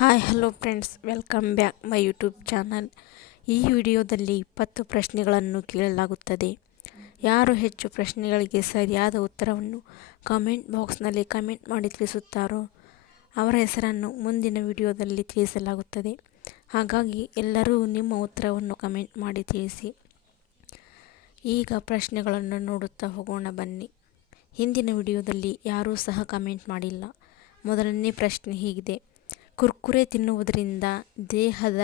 Hi hello friends, welcome back my YouTube channel. ಈ ವಿಡಿಯೋದಲ್ಲಿ 20 ಪ್ರಶ್ನೆಗಳನ್ನು ಕೇಳಲಾಗುತ್ತದೆ. ಯಾರು ಹೆಚ್ಚು ಪ್ರಶ್ನೆಗಳಿಗೆ ಸರಿಯಾದ ಉತ್ತರವನ್ನು ಕಮೆಂಟ್ ಬಾಕ್ಸ್ನಲ್ಲಿ ಕಮೆಂಟ್ ಮಾಡಿ ತಿಳಿಸುತ್ತಾರೋ ಅವರ ಹೆಸರನ್ನು ಮುಂದಿನ ವಿಡಿಯೋದಲ್ಲಿ ತಿಳಿಸಲಾಗುತ್ತದೆ. ಹಾಗಾಗಿ ಎಲ್ಲರೂ ನಿಮ್ಮ ಉತ್ತರವನ್ನು ಕಮೆಂಟ್ ಮಾಡಿ ತಿಳಿಸಿ. ಈಗ ಪ್ರಶ್ನೆಗಳನ್ನು ನೋಡುತ್ತಾ ಹೋಗೋಣ ಬನ್ನಿ. ಹಿಂದಿನ ವಿಡಿಯೋದಲ್ಲಿ ಯಾರೂ ಸಹ ಕಮೆಂಟ್ ಮಾಡಿಲ್ಲ. ಮೊದಲನೇ ಪ್ರಶ್ನೆ ಹೀಗಿದೆ: ಕುರ್ಕುರೆ ತಿನ್ನುವುದರಿಂದ ದೇಹದ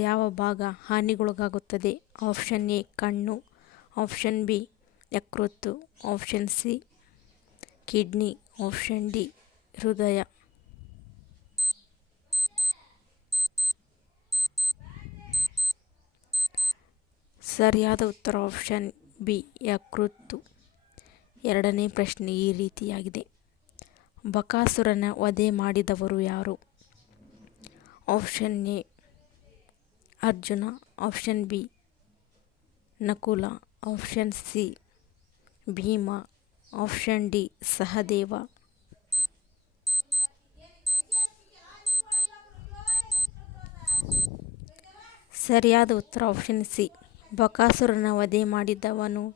ಯಾವ ಭಾಗ ಹಾನಿಗೊಳಗಾಗುತ್ತದೆ? ಆಪ್ಷನ್ ಎ ಕಣ್ಣು, ಆಪ್ಷನ್ ಬಿ ಯಕೃತ್ತು, option C kidney, option D ಹೃದಯ. ಸರಿಯಾದ ಉತ್ತರ ಆಪ್ಷನ್ ಬಿ ಯಕೃತ್ತು. ಎರಡನೇ ಪ್ರಶ್ನೆ ಈ ರೀತಿಯಾಗಿದೆ: ಬಕಾಸುರನ ವಧೆ ಮಾಡಿದವರು ಯಾರು? Option A Arjuna, option B Nakula, option C Bhima, option D Sahadeva. ಸರಿಯಾದ ಉತ್ತರ ಆಪ್ಷನ್ ಸಿ ಬಕಾಸುರನ ವಧೆ ಮಾಡಿದವನು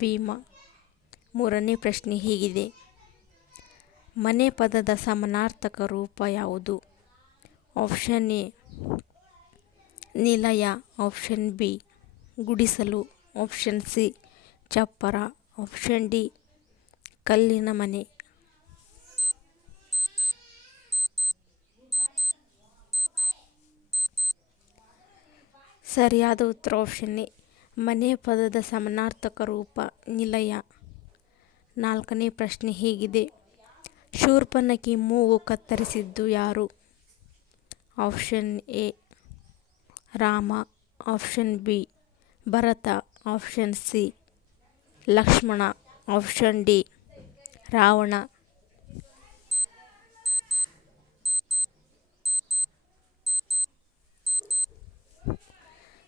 ಭೀಮ. ಮೂರನೇ ಪ್ರಶ್ನೆ ಹೀಗಿದೆ: ಮನೆ ಪದದ ಸಮಾನಾರ್ಥಕ ರೂಪ ಯಾವುದು? ಆಪ್ಷನ್ ಎ ನಿಲಯ, ಆಪ್ಷನ್ ಬಿ ಗುಡಿಸಲು, ಆಪ್ಷನ್ ಸಿ ಚಪ್ಪರ, ಆಪ್ಷನ್ ಡಿ ಕಲ್ಲಿನ ಮನೆ. ಸರಿಯಾದ ಉತ್ತರ ಆಪ್ಷನ್ ಎ ಮನೆ ಪದದ ಸಮಾನಾರ್ಥಕ ರೂಪ ನಿಲಯ. ನಾಲ್ಕನೇ ಪ್ರಶ್ನೆ ಹೀಗಿದೆ: ಶೂರ್ಪನಖಿ ಮೂಗು ಕತ್ತರಿಸಿದ್ದು ಯಾರು? Option A Rama, option B Bharata, option C Lakshmana, option D Ravana.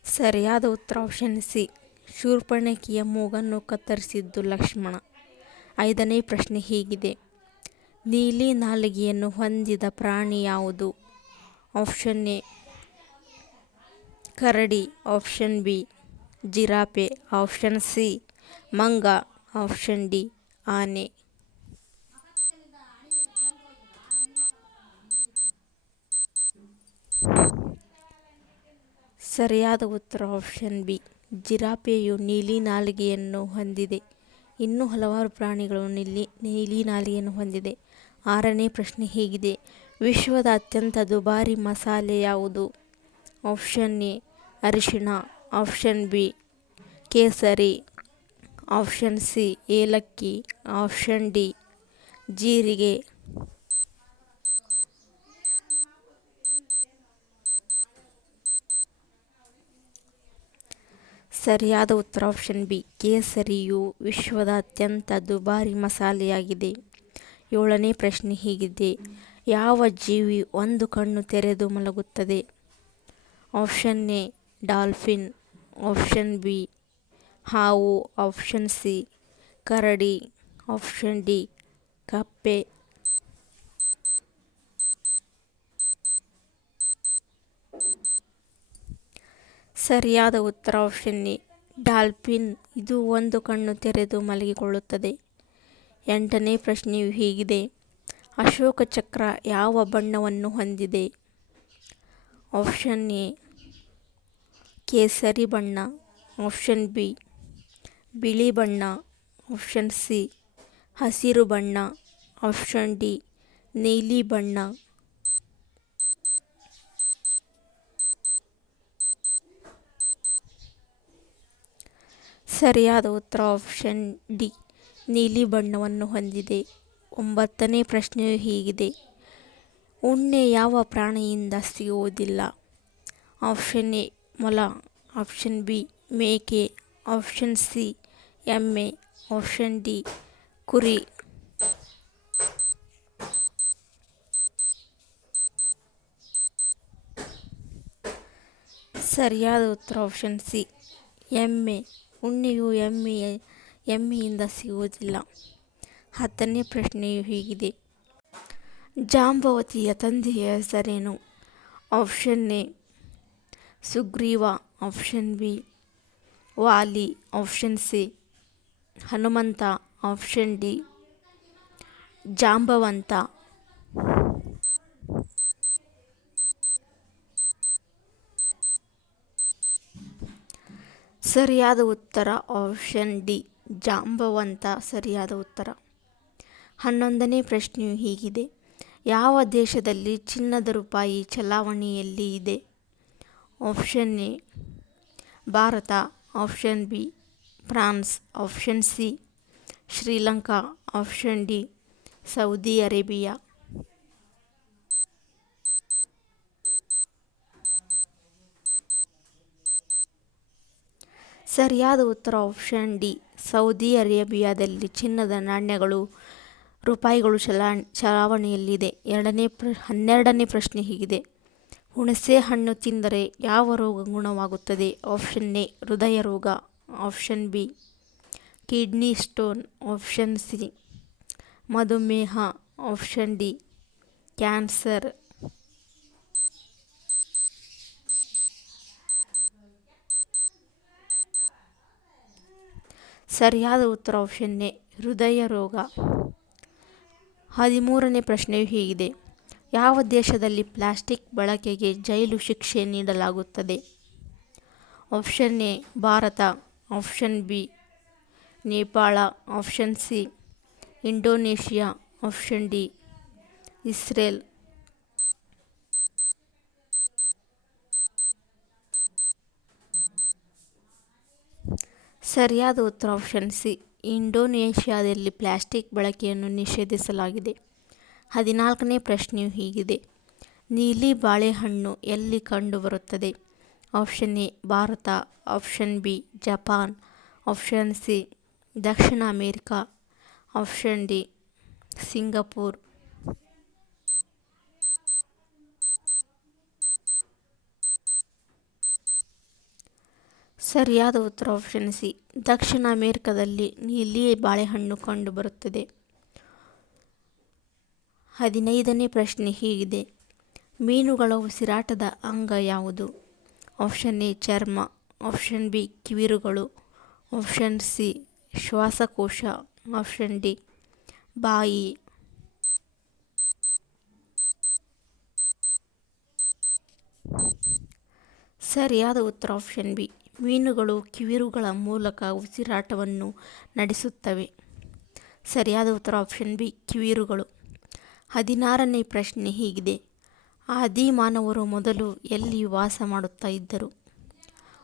ಸರಿಯಾದ ಉತ್ತರ ಆಪ್ಷನ್ ಸಿ ಶೂರ್ಪನಖಿಯ ಮೂಗನ್ನು ಕತ್ತರಿಸಿದ್ದು ಲಕ್ಷ್ಮಣ. ಐದನೇ ಪ್ರಶ್ನೆ ಹೀಗಿದೆ: ನೀಲಿ ನಾಲಿಗೆಯನ್ನು ಹೊಂದಿದ ಪ್ರಾಣಿ ಯಾವುದು? ಆಪ್ಷನ್ ಎ ಕರಡಿ, option B giraffe, option C ಮಂಗ, ಆಪ್ಷನ್ ಡಿ ಆನೆ. ಸರಿಯಾದ ಉತ್ತರ ಆಪ್ಷನ್ ಬಿ ಜಿರಾಫೆಯು ನೀಲಿ ನಾಲಿಗೆಯನ್ನು ಹೊಂದಿದೆ. ಇನ್ನೂ ಹಲವಾರು ಪ್ರಾಣಿಗಳು ನೀಲಿ ನಾಲಿಗೆಯನ್ನು ಹೊಂದಿದೆ. ಆರನೇ ಪ್ರಶ್ನೆ ಹೀಗಿದೆ: ವಿಶ್ವದ ಅತ್ಯಂತ ದುಬಾರಿ ಮಸಾಲೆ ಯಾವುದು? ಆಪ್ಷನ್ ಎ ಅರಿಶಿಣ, ಆಪ್ಷನ್ ಬಿ ಕೇಸರಿ, ಆಪ್ಷನ್ ಸಿ ಏಲಕ್ಕಿ, ಆಪ್ಷನ್ ಡಿ ಜೀರಿಗೆ. ಸರಿಯಾದ ಉತ್ತರ ಆಪ್ಷನ್ ಬಿ ಕೇಸರಿಯು ವಿಶ್ವದ ಅತ್ಯಂತ ದುಬಾರಿ ಮಸಾಲೆಯಾಗಿದೆ. ಏಳನೇ ಪ್ರಶ್ನೆ ಹೀಗಿದೆ: ಯಾವ ಜೀವಿ ಒಂದು ಕಣ್ಣು ತೆರೆದು ಮಲಗುತ್ತದೆ? Option A dolphin, option B ಹಾವು, ಆಪ್ಷನ್ ಸಿ ಕರಡಿ, ಆಪ್ಷನ್ ಡಿ ಕಪ್ಪೆ. ಸರಿಯಾದ ಉತ್ತರ ಆಪ್ಷನ್ ಎ ಡಾಲ್ಫಿನ್, ಇದು ಒಂದು ಕಣ್ಣು ತೆರೆದು ಮಲಗಿಕೊಳ್ಳುತ್ತದೆ. ಎಂಟನೇ ಪ್ರಶ್ನೆಯು ಹೀಗಿದೆ: ಅಶೋಕ ಚಕ್ರ ಯಾವ ಬಣ್ಣವನ್ನು ಹೊಂದಿದೆ? ಆಪ್ಷನ್ ಎ ಕೇಸರಿ ಬಣ್ಣ, ಆಪ್ಷನ್ ಬಿ ಬಿಳಿ ಬಣ್ಣ, ಆಪ್ಷನ್ ಸಿ ಹಸಿರು ಬಣ್ಣ, ಆಪ್ಷನ್ ಡಿ ನೀಲಿ ಬಣ್ಣ. ಸರಿಯಾದ ಉತ್ತರ ಆಪ್ಷನ್ ಡಿ ನೀಲಿ ಬಣ್ಣವನ್ನು ಹೊಂದಿದೆ. ಒಂಬತ್ತನೇ ಪ್ರಶ್ನೆಯು ಹೀಗಿದೆ: ಉಣ್ಣೆ ಯಾವ ಪ್ರಾಣಿಯಿಂದ ಸಿಗುವುದಿಲ್ಲ? ಆಪ್ಷನ್ ಎ ಮೊಲ, ಆಪ್ಷನ್ ಬಿ ಮೇಕೆ, ಆಪ್ಷನ್ ಸಿ ಎಮ್ಮೆ, ಆಪ್ಷನ್ ಡಿ ಕುರಿ. ಸರಿಯಾದ ಉತ್ತರ ಆಪ್ಷನ್ ಸಿ ಎಮ್ಮೆ, ಉಣ್ಣೆಯು ಎಮ್ಮೆಯಿಂದ ಸಿಗುವುದಿಲ್ಲ. 10ನೇ ಪ್ರಶ್ನೆಯು ಹೀಗಿದೆ: ಜಾಂಬವತಿಯ ತಂದೆಯ ಹೆಸರೇನು? Option A Sugriva, option B Vali, option C Hanumantha, option D Jambavanta. ಸರಿಯಾದ ಉತ್ತರ ಆಪ್ಷನ್ ಡಿ ಜಾಂಬವಂತ ಸರಿಯಾದ ಉತ್ತರ. 11ನೇ ಪ್ರಶ್ನೆಯು ಹೀಗಿದೆ: ಯಾವ ದೇಶದಲ್ಲಿ ಚಿನ್ನದ ರೂಪಾಯಿ ಚಲಾವಣೆಯಲ್ಲಿ ಇದೆ? Option A Bharat, option B France, option C Sri Lanka, option D Saudi Arabia. ಸರಿಯಾದ ಉತ್ತರ ಆಪ್ಷನ್ ಡಿ ಸೌದಿ ಅರೇಬಿಯಾದಲ್ಲಿ ಚಿನ್ನದ ನಾಣ್ಯಗಳು ರೂಪಾಯಿಗಳು ಚಲಾವಣೆಯಲ್ಲಿದೆ. 12ನೇ ಪ್ರಶ್ನೆ ಹೀಗಿದೆ: ಹುಣಸೆ ಹಣ್ಣು ತಿಂದರೆ ಯಾವ ರೋಗ ಗುಣವಾಗುತ್ತದೆ? ಆಪ್ಷನ್ ಎ ಹೃದಯ ರೋಗ, option B kidney stone, option C ಮಧುಮೇಹ, ಆಪ್ಷನ್ ಡಿ ಕ್ಯಾನ್ಸರ್. ಸರಿಯಾದ ಉತ್ತರ ಆಪ್ಷನ್ ಎ ಹೃದಯ ರೋಗ. 13ನೇ ಪ್ರಶ್ನೆಯು ಹೀಗಿದೆ: ಯಾವ ದೇಶದಲ್ಲಿ ಪ್ಲಾಸ್ಟಿಕ್ ಬಳಕೆಗೆ ಜೈಲು ಶಿಕ್ಷೆ ನೀಡಲಾಗುತ್ತದೆ? Option A Bharat, option B Nepal, option C Indonesia, option D Israel. ಸರಿಯಾದ ಉತ್ತರ ಆಪ್ಷನ್ ಸಿ ಇಂಡೋನೇಷಿಯಾದಲ್ಲಿ ಪ್ಲಾಸ್ಟಿಕ್ ಬಳಕೆಯನ್ನು ನಿಷೇಧಿಸಲಾಗಿದೆ. 14ನೇ ಪ್ರಶ್ನೆಯು ಹೀಗಿದೆ: ನೀಲಿ ಬಾಳೆಹಣ್ಣು ಎಲ್ಲಿ ಕಂಡುಬರುತ್ತದೆ? Option A Bharat, option B Japan, option C Dakshina America, option D Singapore. ಸರಿಯಾದ ಉತ್ತರ ಆಪ್ಷನ್ ಸಿ ದಕ್ಷಿಣ ಅಮೇರಿಕಾದಲ್ಲಿ ನೀಲಿ ಬಾಳೆಹಣ್ಣು ಕಂಡುಬರುತ್ತದೆ. 15ನೇ ಪ್ರಶ್ನೆ ಹೀಗಿದೆ: ಮೀನುಗಳ ಉಸಿರಾಟದ ಅಂಗ ಯಾವುದು? ಆಪ್ಷನ್ ಎ ಚರ್ಮ, ಆಪ್ಷನ್ ಬಿ ಕಿವಿರುಗಳು, ಆಪ್ಷನ್ ಸಿ ಶ್ವಾಸಕೋಶ, ಆಪ್ಷನ್ ಡಿ ಬಾಯಿ. ಸರಿಯಾದ ಉತ್ತರ ಆಪ್ಷನ್ ಬಿ ಮೀನುಗಳು ಕಿವಿರುಗಳ ಮೂಲಕ ಉಸಿರಾಟವನ್ನು ನಡೆಸುತ್ತವೆ. ಸರಿಯಾದ ಉತ್ತರ ಆಪ್ಷನ್ ಬಿ ಕಿವಿರುಗಳು. 16ನೇ ಪ್ರಶ್ನೆ ಹೀಗಿದೆ: ಆದಿ ಮಾನವರು ಮೊದಲು ಎಲ್ಲಿ ವಾಸ ಮಾಡುತ್ತಾ ಇದ್ದರು?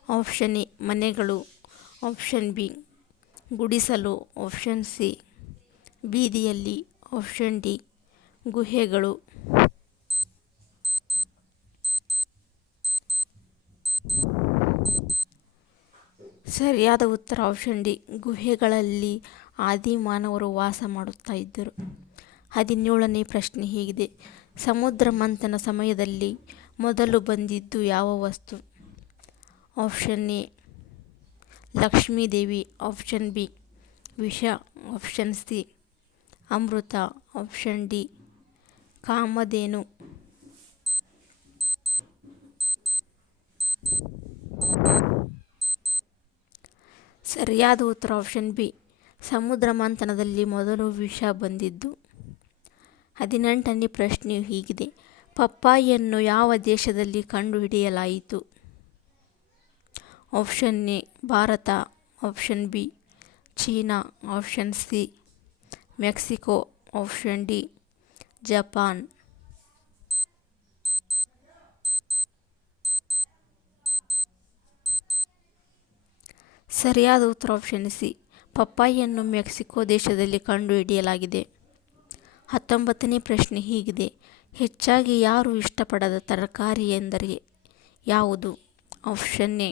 ಆಪ್ಷನ್ ಎ ಮನೆಗಳು, ಆಪ್ಷನ್ ಬಿ ಗುಡಿಸಲು, ಆಪ್ಷನ್ ಸಿ ಬೀದಿಯಲ್ಲಿ, ಆಪ್ಷನ್ ಡಿ ಗುಹೆಗಳು. ಸರಿಯಾದ ಉತ್ತರ ಆಪ್ಷನ್ ಡಿ ಗುಹೆಗಳಲ್ಲಿ ಆದಿ ಮಾನವರು ವಾಸ ಮಾಡುತ್ತಾ ಇದ್ದರು. 17ನೇ ಪ್ರಶ್ನೆ ಹೀಗಿದೆ: ಸಮುದ್ರ ಮಂಥನ ಸಮಯದಲ್ಲಿ ಮೊದಲು ಬಂದಿದ್ದು ಯಾವ ವಸ್ತು? Option A Lakshmidevi, option B ವಿಷ, ಆಪ್ಷನ್ ಸಿ ಅಮೃತ, ಆಪ್ಷನ್ ಡಿ ಕಾಮಧೇನು. ಸರಿಯಾದ ಉತ್ತರ ಆಪ್ಷನ್ ಬಿ ಸಮುದ್ರ ಮಂಥನದಲ್ಲಿ ಮೊದಲು ವಿಷ ಬಂದಿದ್ದು. 18ನೇ ಪ್ರಶ್ನೆಯು ಹೀಗಿದೆ: ಪಪ್ಪಾಯಿಯನ್ನು ಯಾವ ದೇಶದಲ್ಲಿ ಕಂಡುಹಿಡಿಯಲಾಯಿತು? Option A Bharat, option B ಚೀನಾ, option C Mexico, option D Japan. ಸರಿಯಾದ ಉತ್ತರ ಆಪ್ಷನ್ ಸಿ ಪಪ್ಪಾಯಿಯನ್ನು ಮೆಕ್ಸಿಕೋ ದೇಶದಲ್ಲಿ ಕಂಡುಹಿಡಿಯಲಾಗಿದೆ. 19ನೇ ಪ್ರಶ್ನೆ ಹೀಗಿದೆ: ಹೆಚ್ಚಾಗಿ ಯಾರು ಇಷ್ಟಪಡದ ತರಕಾರಿ ಎಂದರೆ ಯಾವುದು? ಆಪ್ಷನ್ ಎ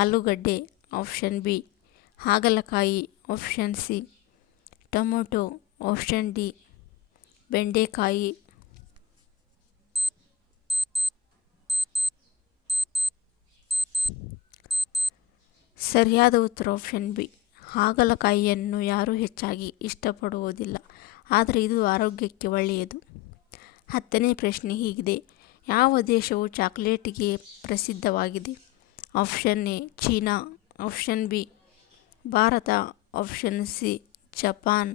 ಆಲೂಗಡ್ಡೆ, ಆಪ್ಷನ್ ಬಿ ಹಾಗಲಕಾಯಿ, option C tomato, option D ಬೆಂಡೆಕಾಯಿ. ಸರಿಯಾದ ಉತ್ತರ ಆಪ್ಷನ್ ಬಿ ಹಾಗಲಕಾಯಿಯನ್ನು ಯಾರೂ ಹೆಚ್ಚಾಗಿ ಇಷ್ಟಪಡುವುದಿಲ್ಲ, ಆದರೆ ಇದು ಆರೋಗ್ಯಕ್ಕೆ ಒಳ್ಳೆಯದು. 10ನೇ ಪ್ರಶ್ನೆ ಹೀಗಿದೆ: ಯಾವ ದೇಶವು ಚಾಕೊಲೇಟ್ಗೆ ಪ್ರಸಿದ್ಧವಾಗಿದೆ? Option A China, option B Bharat, option C Japan,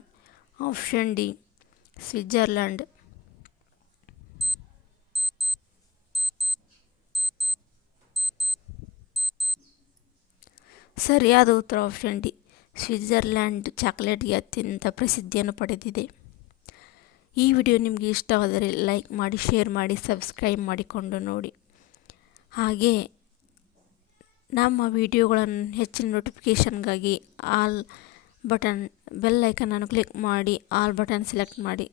option D Switzerland. ಸರಿಯಾದ ಉತ್ತರ ಆಪ್ಷನ್ ಡಿ, ಸ್ವಿಟ್ಜರ್ಲ್ಯಾಂಡ್ ಚಾಕೊಲೇಟ್ಗೆ ಅತ್ಯಂತ ಪ್ರಸಿದ್ಧಿಯನ್ನು ಪಡೆದಿದೆ. ಈ ವಿಡಿಯೋ ನಿಮಗೆ ಇಷ್ಟವಾದರೆ ಲೈಕ್ ಮಾಡಿ, ಶೇರ್ ಮಾಡಿ, ಸಬ್ಸ್ಕ್ರೈಬ್ ಮಾಡಿಕೊಂಡು ನೋಡಿ. ಹಾಗೆ ನಮ್ಮ ವಿಡಿಯೋಗಳನ್ನು ಹೆಚ್ಚಿನ ನೋಟಿಫಿಕೇಷನ್ಗಾಗಿ ಬೆಲ್ ಐಕನನ್ನು ಕ್ಲಿಕ್ ಮಾಡಿ ಆಲ್ ಬಟನ್ ಸೆಲೆಕ್ಟ್ ಮಾಡಿ.